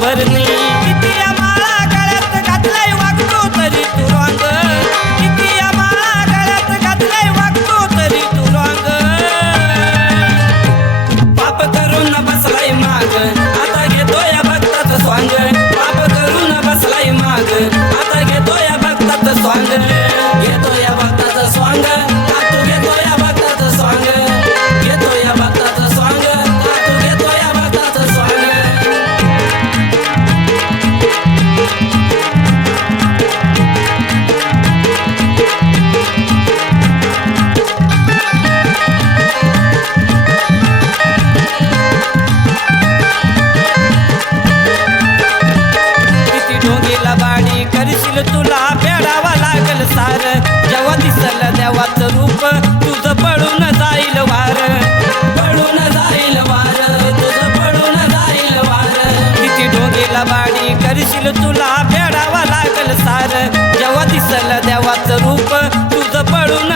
भरणी किती माळा गळ्यात घातलाय वागतो तरी तू रंग किती माळा गळ्यात घातलाय वागतो तरी तू रंग पाप करून बसलाय माग आता घेतो या भक्ताचं स्वांग पाप करून बसलाय माग आता घेतो या भक्ताचं स्वांग घेतो या भक्ताचं स्वांग तू घेतो या भक्ताचं स्वांग घेतो या भक्ताचं स्वांग तू घेतो या भक्ताचं स्वांग ढोंगीला बाडी करशील तुला फेडावा लागल सार जेव्हा दिसल देवाचं रूप तुझं पळून जाईल वार पळून जाईल वार तुझं पळून जाईल वार किती ढोंगीला बाडी करशील तुला फेडावा लागल सार जेव्हा दिसल देवाचं रूप तुझं पळून